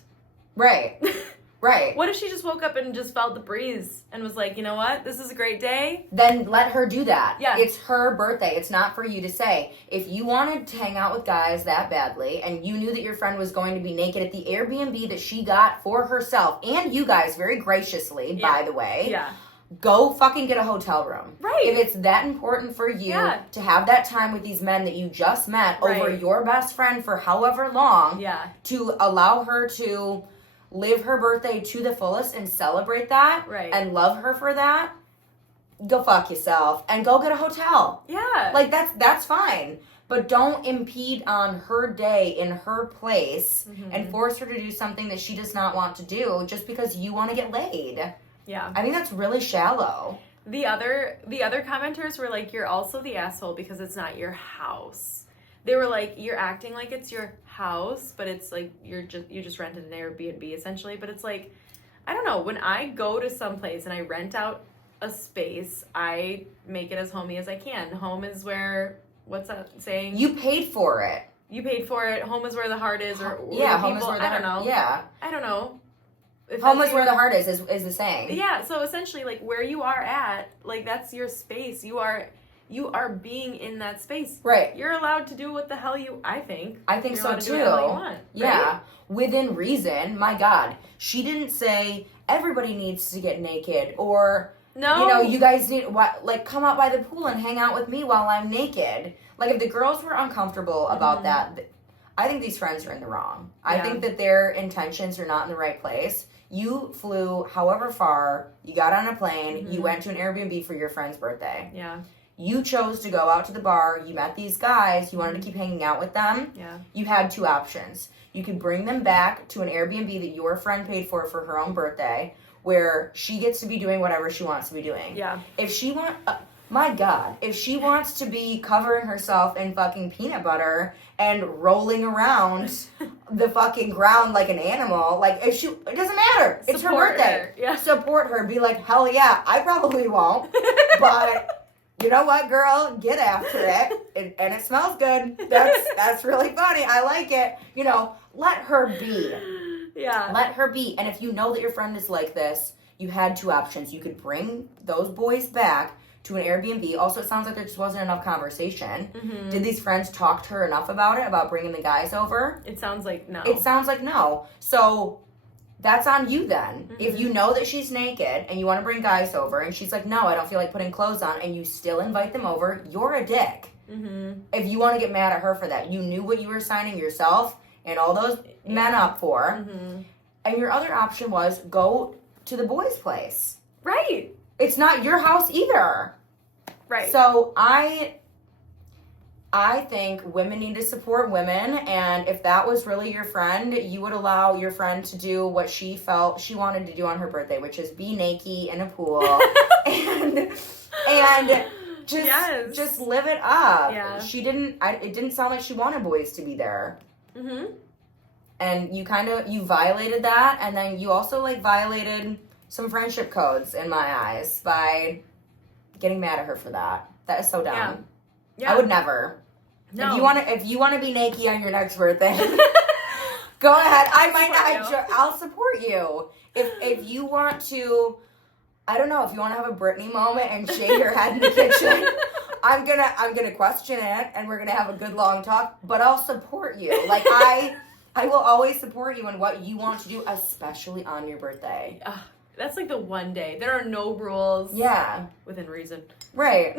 Right. Right. What if she just woke up and just felt the breeze and was like, you know what? This is a great day. Then let her do that. Yeah. It's her birthday. It's not for you to say. If you wanted to hang out with guys that badly and you knew that your friend was going to be naked at the Airbnb that she got for herself and you guys very graciously, by the way. Yeah. Go fucking get a hotel room. Right. If it's that important for you to have that time with these men that you just met over your best friend for however long, to allow her to live her birthday to the fullest and celebrate that and love her for that, go fuck yourself and go get a hotel. Yeah. Like, that's fine. But don't impede on her day in her place and force her to do something that she does not want to do just because you want to get laid. Yeah. I think that's really shallow. The other commenters were like, you're also the asshole because it's not your house. They were like, you're acting like it's your house, but it's like you just rented an Airbnb essentially. But it's like, I don't know, when I go to some place and I rent out a space, I make it as homey as I can. Home is where, what's that saying? You paid for it. You paid for it. Home is where the heart is, or home is where the heart. I don't know. Yeah. I don't know. Home is where the heart is the saying. Yeah, so essentially, like, where you are at, like, that's your space. You are being in that space. Right. You're allowed to do what the hell I think. I think You're so allowed to too. do what the hell you want, yeah. right? Within reason. My God. She didn't say everybody needs to get naked or no. You guys need come out by the pool and hang out with me while I'm naked. Like, if the girls were uncomfortable about that, I think these friends are in the wrong. I think that their intentions are not in the right place. You flew however far, you got on a plane, you went to an Airbnb for your friend's birthday. Yeah. You chose to go out to the bar, you met these guys, you wanted to keep hanging out with them. Yeah. You had two options. You could bring them back to an Airbnb that your friend paid for her own birthday, where she gets to be doing whatever she wants to be doing. Yeah. If she my God, if she wants to be covering herself in fucking peanut butter and rolling around the fucking ground like an animal, like, it doesn't matter. It's her birthday. Her. Yeah. Support her. Be like, hell yeah, I probably won't, but you know what, girl? Get after it. And it smells good. That's really funny. I like it. Let her be. Yeah. Let her be. And if you know that your friend is like this, you had two options. You could bring those boys back to an Airbnb. Also, it sounds like there just wasn't enough conversation. Did these friends talk to her enough about it, about bringing the guys over? It sounds like no. It sounds like no. So that's on you then. If you know that she's naked and you want to bring guys over and she's like, no, I don't feel like putting clothes on, and you still invite them over, you're a dick. Mm-hmm. If you want to get mad at her for that, you knew what you were signing yourself and all those men up for. Mm-hmm. And your other option was go to the boys' place. Right. It's not your house either. Right. So I think women need to support women, and if that was really your friend, you would allow your friend to do what she felt she wanted to do on her birthday, which is be naked in a pool and just live it up. Yeah. It didn't sound like she wanted boys to be there. Mm-hmm. And you violated that, and then you also violated some friendship codes in my eyes by getting mad at her for that. That is so dumb. Yeah. I would never. No. If you want to be naked on your next birthday, go ahead. I might not. I'll support you. If you want to, I don't know. If you want to have a Britney moment and shave your head in the kitchen, I'm gonna question it, and we're gonna have a good long talk. But I'll support you. I will always support you in what you want to do, especially on your birthday. That's the one day. There are no rules. Yeah. Within reason. Right.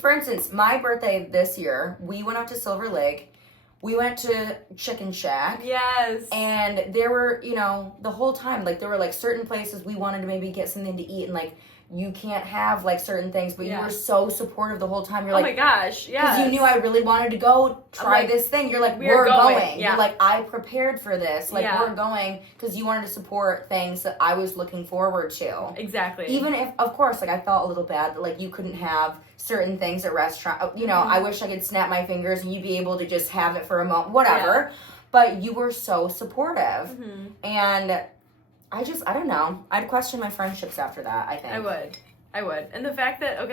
For instance, my birthday this year, we went out to Silver Lake. We went to Chicken Shack. Yes. And there were, the whole time, there were, certain places we wanted to maybe get something to eat, and, you can't have, certain things, but you were so supportive the whole time. You're oh my gosh, yeah. Because you knew I really wanted to go try this thing. You're we're going. Yeah. You're I prepared for this. Yeah. We're going because you wanted to support things that I was looking forward to. Exactly. Even if, of course, I felt a little bad that, you couldn't have certain things at restaurant. I wish I could snap my fingers and you'd be able to just have it for a moment, whatever. Yeah. But you were so supportive. Mm-hmm. And I don't know. I'd question my friendships after that, I think. I would. And the fact that,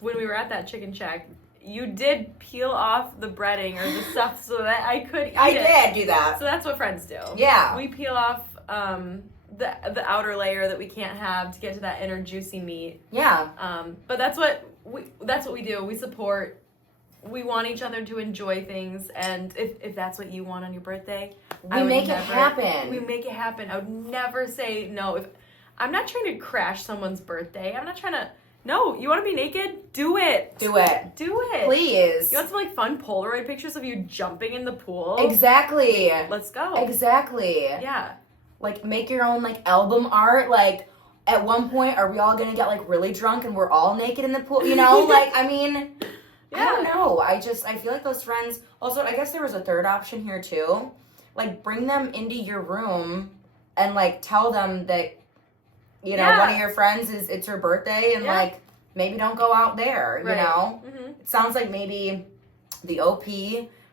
when we were at that Chicken Shack, you did peel off the breading or the stuff so that I could eat it. I did do that. So that's what friends do. Yeah. We peel off the outer layer that we can't have to get to that inner juicy meat. Yeah. But that's what we do. We support. We want each other to enjoy things, and if that's what you want on your birthday, we make it happen. We make it happen. I would never say no. If I'm not trying to crash someone's birthday, I'm not trying to. No, you want to be naked? Do it. Do it. Do it. Please. You want some fun Polaroid pictures of you jumping in the pool? Exactly. Let's go. Exactly. Yeah. Make your own album art. At one point, are we all gonna get really drunk and we're all naked in the pool? I mean. Yeah. I don't know. I feel like those friends. Also, I guess there was a third option here too. Bring them into your room and tell them that, one of your friends it's her birthday and maybe don't go out there. Right. Mm-hmm. It sounds like maybe the OP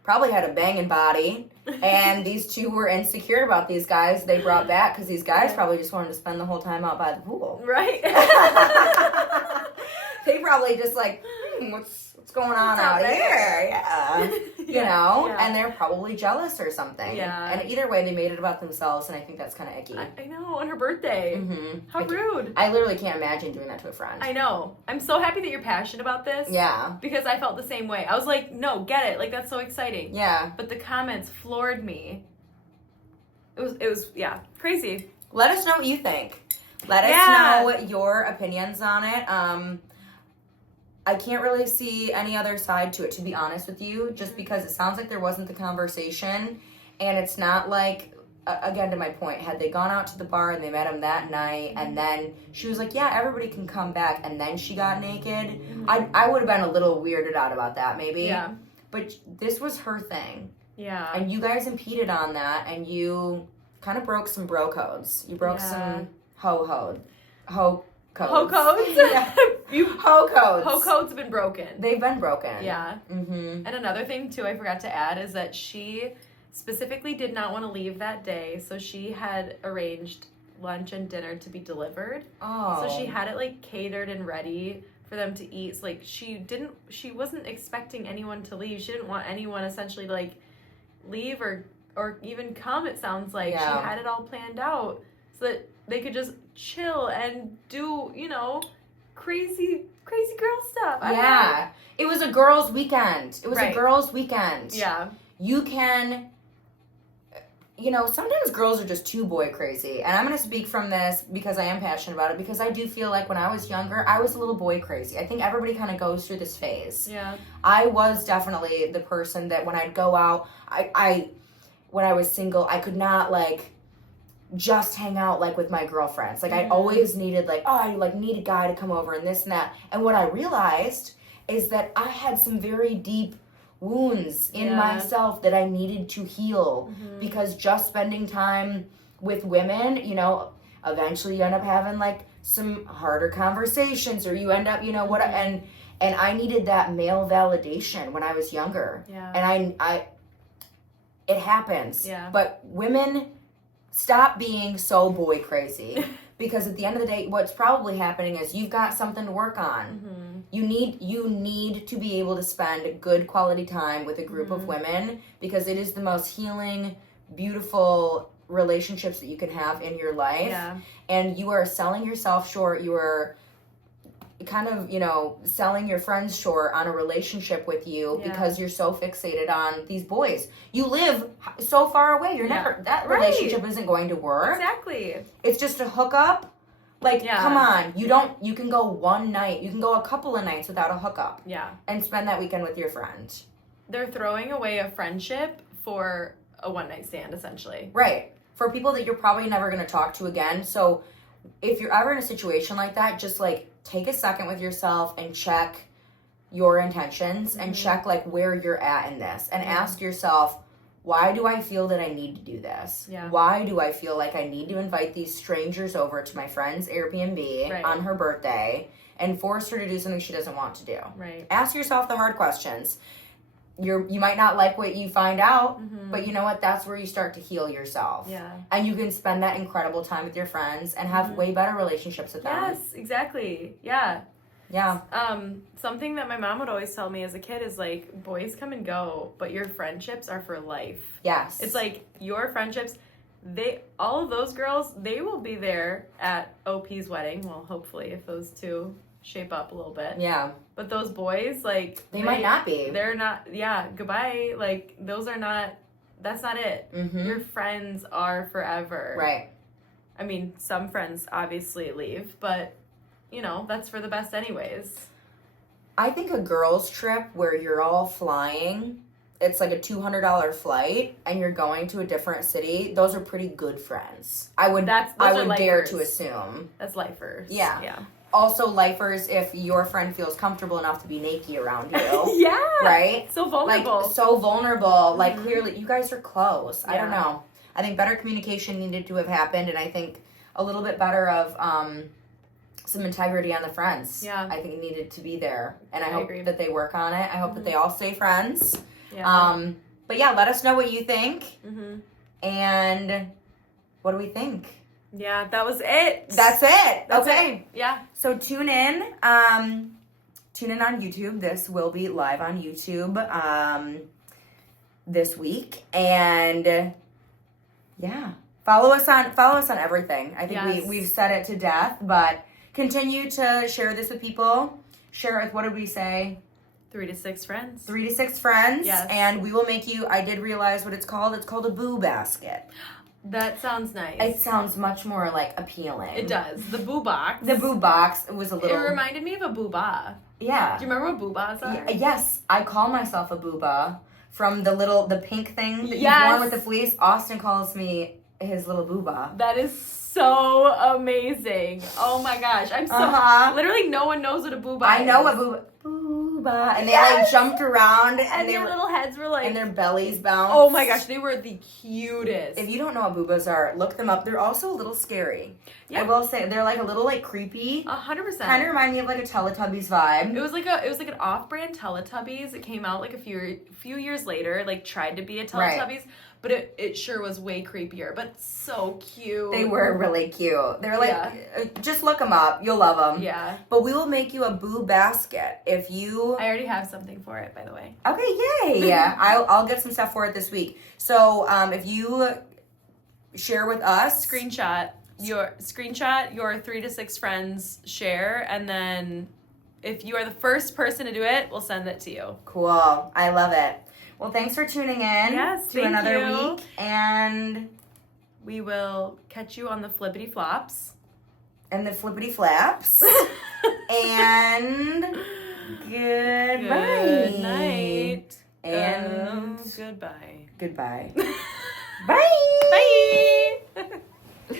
probably had a banging body, and these two were insecure about these guys they brought back because these guys probably just wanted to spend the whole time out by the pool. Right. They probably just what's going on out here? Yeah. Yeah. And they're probably jealous or something. Yeah. And either way, they made it about themselves, and I think that's kind of icky. I know, on her birthday. Mm-hmm. How rude. I literally can't imagine doing that to a friend. I know. I'm so happy that you're passionate about this. Yeah. Because I felt the same way. I was no, get it. That's so exciting. Yeah. But the comments floored me. It was crazy. Let us know what you think. Let us know your opinions on it. I can't really see any other side to it, to be honest with you, just because it sounds like there wasn't the conversation, and it's not again, to my point, had they gone out to the bar and they met him that night, and then she was everybody can come back, and then she got naked, I would have been a little weirded out about that, maybe. Yeah. But this was her thing. Yeah. And you guys impeded on that, and you kind of broke some bro codes. You broke some ho codes. Ho codes? Yeah. Ho codes. Ho codes have been broken. They've been broken. Yeah. Mm-hmm. And another thing, too, I forgot to add is that she specifically did not want to leave that day, so she had arranged lunch and dinner to be delivered. Oh. So she had it, catered and ready for them to eat. So, she wasn't expecting anyone to leave. She didn't want anyone essentially to, leave or even come, it sounds like. Yeah. She had it all planned out so that they could just chill and do, crazy girl stuff. Yeah. It was a girls' weekend. It was a girls' weekend. Yeah. You can sometimes girls are just too boy crazy. And I'm going to speak from this because I am passionate about it, because I do feel like when I was younger, I was a little boy crazy. I think everybody kind of goes through this phase. Yeah. I was definitely the person that when I'd go out, when I was single, I could not, like, just hang out, like, with my girlfriends. Like, I always needed, like, I, like, need a guy to come over and this and that. And what I realized is that I had some very deep wounds in myself that I needed to heal, because just spending time with women, eventually you end up having, like, some harder conversations, or you end up, and I needed that male validation when I was younger. Yeah. And it happens. Yeah. But women, stop being so boy crazy. Because at the end of the day, what's probably happening is you've got something to work on. You need to be able to spend good quality time with a group of women, because it is the most healing, beautiful relationships that you can have in your life. Yeah. And you are selling yourself short. You are kind of, selling your friends short on a relationship with you because you're so fixated on these boys. You live so far away. You're never, that relationship isn't going to work. Exactly. It's just a hookup. Like, come on. You can go one night. You can go a couple of nights without a hookup. Yeah. And spend that weekend with your friend. They're throwing away a friendship for a one-night stand, essentially. Right. For people that you're probably never going to talk to again. So if you're ever in a situation like that, just, like, take a second with yourself and check your intentions and check, like, where you're at in this. And ask yourself, why do I feel that I need to do this? Yeah. Why do I feel like I need to invite these strangers over to my friend's Airbnb on her birthday and force her to do something she doesn't want to do? Right. Ask yourself the hard questions. You might not like what you find out, but you know what? That's where you start to heal yourself. Yeah. And you can spend that incredible time with your friends and have way better relationships with them. Yes, exactly. Yeah. Yeah. Something that my mom would always tell me as a kid is, like, boys come and go, but your friendships are for life. Yes. It's like your friendships, all of those girls, they will be there at OP's wedding. Well, hopefully, if those two shape up a little bit. Yeah. But those boys, like, they might not be. They're not, goodbye. Like, that's not it. Your friends are forever. Right. I mean, some friends obviously leave, but, that's for the best anyways. I think a girls' trip where you're all flying, it's like a $200 flight, and you're going to a different city, those are pretty good friends. I would dare to assume. That's lifers. Yeah. Yeah. Also, lifers, if your friend feels comfortable enough to be naked around you. Yeah. Right? So vulnerable. Like, so vulnerable. Like, clearly, you guys are close. Yeah. I don't know. I think better communication needed to have happened, and I think a little bit better of some integrity on the friends. Yeah. I think it needed to be there. And I hope agree. that they work on it. I hope that they all stay friends. Yeah. But yeah, let us know what you think. And what do we think? Yeah, that was it. That's it. That's okay. It. Yeah. So tune in. Tune in on YouTube. This will be live on YouTube this week. And yeah. Follow us on everything. I think we've said it to death, but continue to share this with people. Share it with, what did we say? 3 to 6 friends. 3 to 6 friends. Yes. And we will make you, I did realize what it's called. It's called a boo basket. That sounds nice. It sounds much more, like, appealing. It does. The boo box. The boo box was a little... It reminded me of a booba. Yeah. Do you remember what boobas are? Yes. I call myself a booba. From the pink thing that you've worn with the fleece. Austin calls me his little booba. That is so amazing. Oh my gosh. I'm so... Literally no one knows what a booba is. I know what booba... And they, like, jumped around. And their little heads were, like... And their bellies bounced. Oh my gosh. They were the cutest. If you don't know what boobas are, look them up. They're also a little scary. Yeah. I will say, they're, like, a little, like, creepy. 100%. Kind of remind me of, like, a Teletubbies vibe. It was like an off-brand Teletubbies. It came out, like, a few years later. Like, tried to be a Teletubbies. Right. But it sure was way creepier, but so cute. They were really cute. They were like, just look them up. You'll love them. Yeah. But we will make you a boo basket if you... I already have something for it, by the way. Okay, yay. Yeah, I'll get some stuff for it this week. So if you share with us... Screenshot your 3 to 6 friends share, and then if you are the first person to do it, we'll send it to you. Cool. I love it. Well, thanks for tuning in Yes, to thank another you. week. And We will catch you on the flippity flops. the flippity flaps. And goodbye. Good night. And goodbye. goodbye. Bye. Bye.